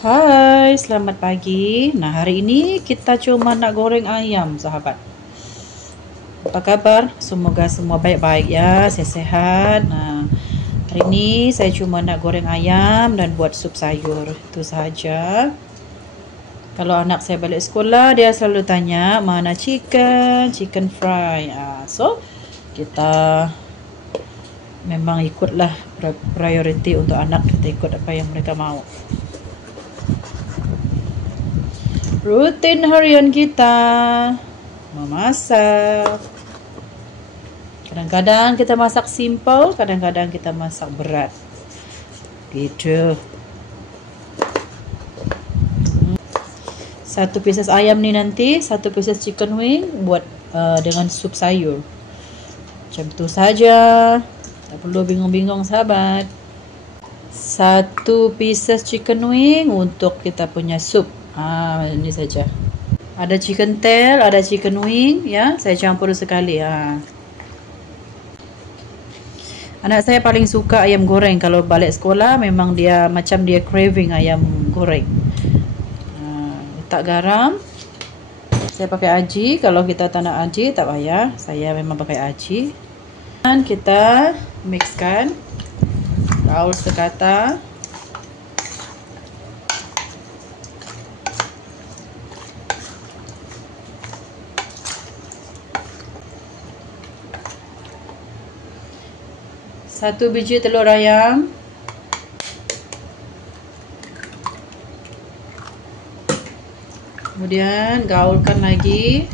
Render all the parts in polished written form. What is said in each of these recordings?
Hai, selamat pagi. Nah, hari ini kita cuma nak goreng ayam, sahabat. Apa kabar? Semoga semua baik-baik ya, sehat-sehat. Nah, hari ini saya cuma nak goreng ayam dan buat sup sayur. Itu sahaja. Kalau anak saya balik sekolah, dia selalu tanya, mana chicken fry. So, kita memang ikutlah priority untuk anak, kita ikut apa yang mereka mau. Rutin harian kita memasak. Kadang-kadang kita masak simple, kadang-kadang kita masak berat. Gitu. Satu pieces ayam ni nanti, satu pieces chicken wing buat dengan sup sayur. Macam tu saja. Tak perlu bingung-bingung, sahabat. Satu pieces chicken wing untuk kita punya sup. Ini saja. Ada chicken tail, ada chicken wing, ya. Saya campur sekali. Anak saya paling suka ayam goreng. Kalau balik sekolah, memang dia macam dia craving ayam goreng. Letak garam. Saya pakai aji. Kalau kita tak nak aji, tak payah. Saya memang pakai aji. Dan kita mixkan. Gaul sekata. Satu biji telur ayam. Kemudian gaulkan lagi.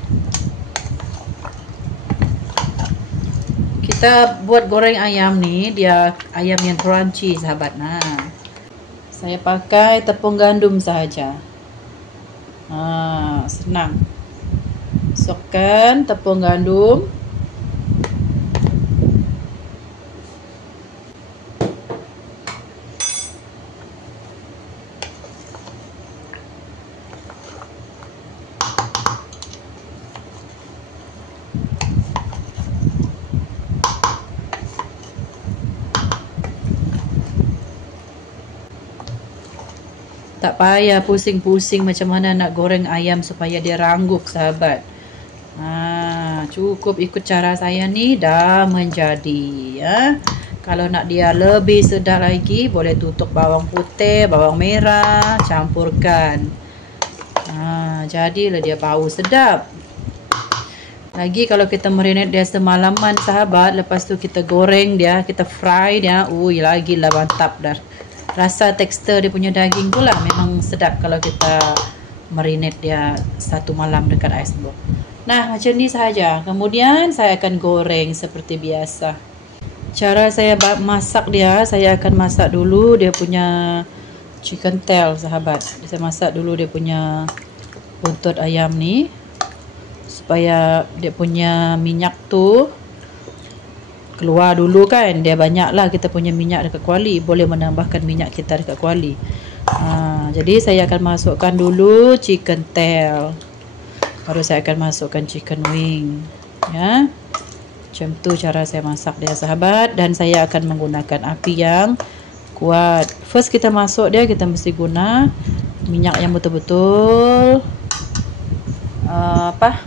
Kita buat goreng ayam ni, dia ayam yang crunchy, sahabat. Nah, saya pakai tepung gandum sahaja. Senang. Masukkan tepung gandum. Tak payah pusing-pusing macam mana nak goreng ayam supaya dia rangup, sahabat. Cukup ikut cara saya ni dah menjadi, ya. Kalau nak dia lebih sedap lagi, boleh tutup bawang putih, bawang merah, campurkan. Jadilah dia bau sedap. Lagi kalau kita marinate dia semalaman, sahabat, lepas tu kita goreng dia, kita fry dia, lagi lah mantap dah. Rasa tekstur dia punya daging pula memang sedap kalau kita marinate dia satu malam dekat iceberg. Nah, macam ni sahaja. Kemudian saya akan goreng seperti biasa. Cara saya masak dia, saya akan masak dulu dia punya chicken tail, sahabat. Saya masak dulu dia punya buntut ayam ni supaya dia punya minyak tu keluar dulu kan. Dia banyak lah kita punya minyak dekat kuali. Boleh menambahkan minyak kita dekat kuali. Jadi saya akan masukkan dulu chicken tail. Baru saya akan masukkan chicken wing. Ya. Macam tu cara saya masak dia, sahabat. Dan saya akan menggunakan api yang kuat. First kita masuk dia, kita mesti guna minyak yang betul-betul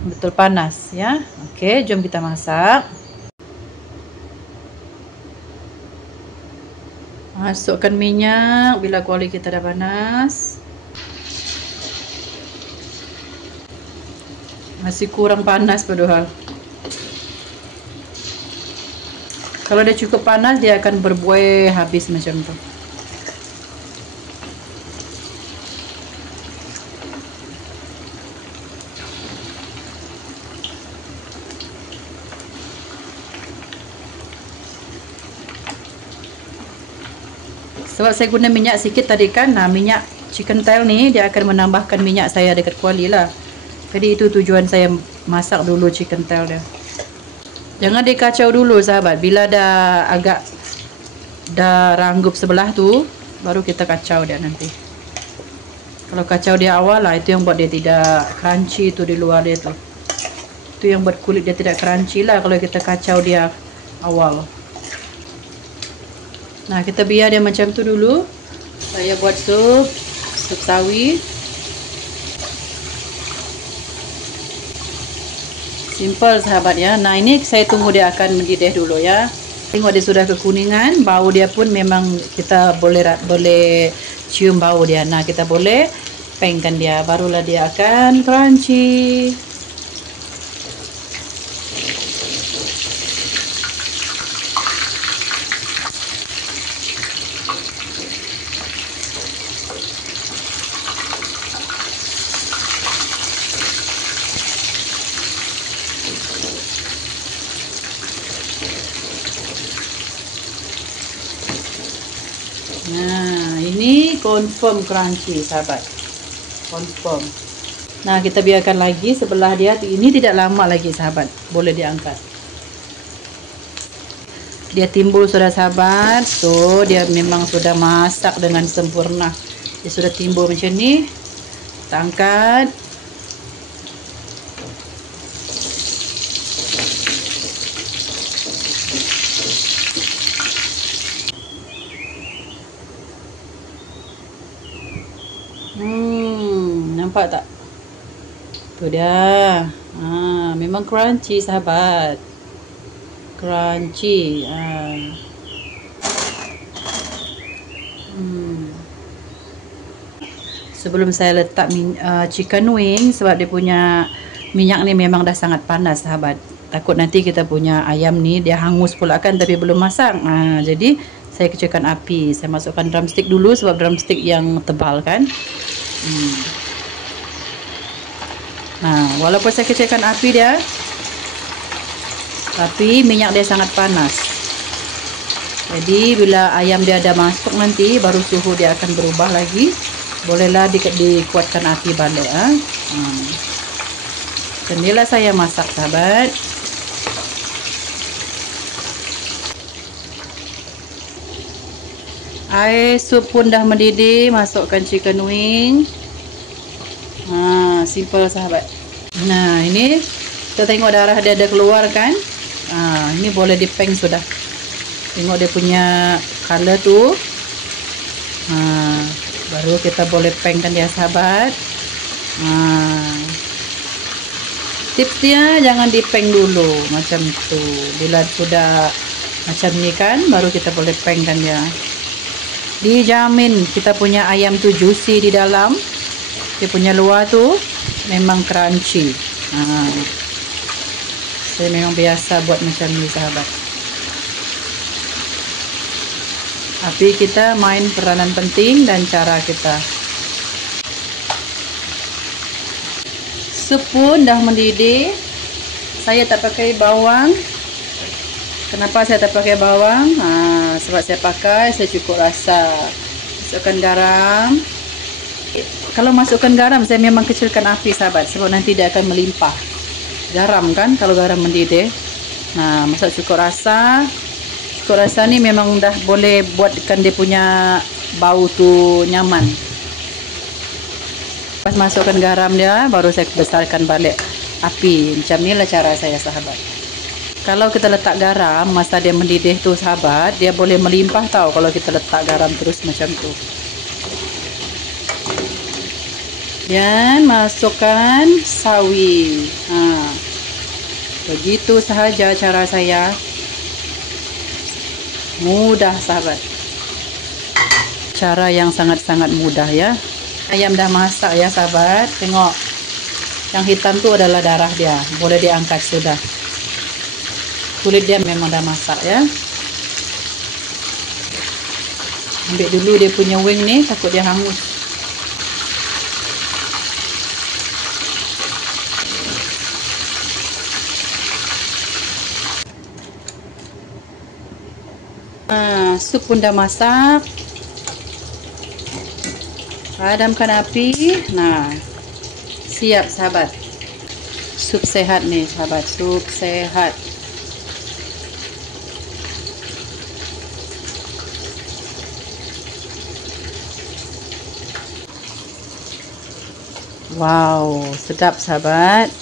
betul panas, ya. Okey, jom kita masak. Masukkan minyak bila kuali kita dah panas. Masih kurang panas padahal. Kalau dia cukup panas, dia akan berbuih habis macam tu. Sebab saya guna minyak sikit tadi kan. Minyak chicken tail ni dia akan menambahkan minyak saya dekat kuali lah. Jadi itu tujuan saya masak dulu chicken tail dia. Jangan dikacau dulu, sahabat. Bila dah agak ranggup sebelah tu, baru kita kacau dia nanti. Kalau kacau dia awal lah, itu yang buat dia tidak crunchy tu di luar dia tu. Itu yang buat kulit dia tidak crunchy lah kalau kita kacau dia awal. Nah, kita biar dia macam tu dulu. Saya buat sup sup sawi. Simple sahabat ya. Nah, ini saya tunggu dia akan mendidih dulu ya. Tengok dia sudah kekuningan, bau dia pun memang kita boleh cium bau dia. Nah, kita boleh pengkan dia, barulah dia akan crunchy. Nah, ini confirm crunchy sahabat, confirm. Nah, kita biarkan lagi sebelah dia. Ini tidak lama lagi sahabat, boleh diangkat. Dia timbul sudah sahabat. So dia memang sudah masak dengan sempurna. Dia sudah timbul macam ni. Kita angkat. Nampak tak? Tu dia. Memang crunchy sahabat. Crunchy. Sebelum saya letak chicken wing, sebab dia punya minyak ni memang dah sangat panas sahabat. Takut nanti kita punya ayam ni dia hangus pula kan, tapi belum masak. Jadi saya kecilkan api. Saya masukkan drumstick dulu sebab drumstick yang tebal kan. Nah, walaupun saya kecilkan api dia, tapi minyak dia sangat panas. Jadi bila ayam dia ada masuk nanti, baru suhu dia akan berubah lagi. Bolehlah dikuatkan api balik. Dan inilah saya masak sahabat. Air sup pun dah mendidih, masukkan chicken wing. Simple sahabat. Nah, ini kita tengok darah dia ada keluar kan. Ini boleh dipeng sudah. Tengok dia punya color tu. Baru kita boleh pengkan dia sahabat. Tips dia jangan dipeng dulu macam tu. Bila sudah macam ni kan, baru kita boleh pengkan dia. Dijamin kita punya ayam tu juicy di dalam. Dia punya luar tu memang crunchy. Saya memang biasa buat macam ni sahabat. Tapi kita main peranan penting dan cara kita. Sup pun dah mendidih. Saya tak pakai bawang. Kenapa saya tak pakai bawang? Sebab saya cukup rasa. Masukkan garam. Kalau masukkan garam, saya memang kecilkan api sahabat, sebab nanti dia akan melimpah. Garam kan, kalau garam mendidih. Nah, masak cukup rasa. Cukup rasa ni memang dah boleh buatkan dia punya bau tu nyaman. Pas masukkan garam dia, baru saya besarkan balik api. Macam ni lah cara saya sahabat. Kalau kita letak garam masa dia mendidih tu sahabat, dia boleh melimpah tau kalau kita letak garam terus macam tu. Dan masukkan sawi. Begitu sahaja cara saya. Mudah sahabat. Cara yang sangat-sangat mudah ya. Ayam dah masak ya sahabat. Tengok. Yang hitam tu adalah darah dia. Boleh diangkat sudah. Kulit dia memang dah masak ya. Ambil dulu dia punya wing ni, takut dia hangus. Sup pun dah masak. Padamkan api. Nah, siap sahabat. Sup sehat nih sahabat, sup sehat. Wow, sedap sahabat.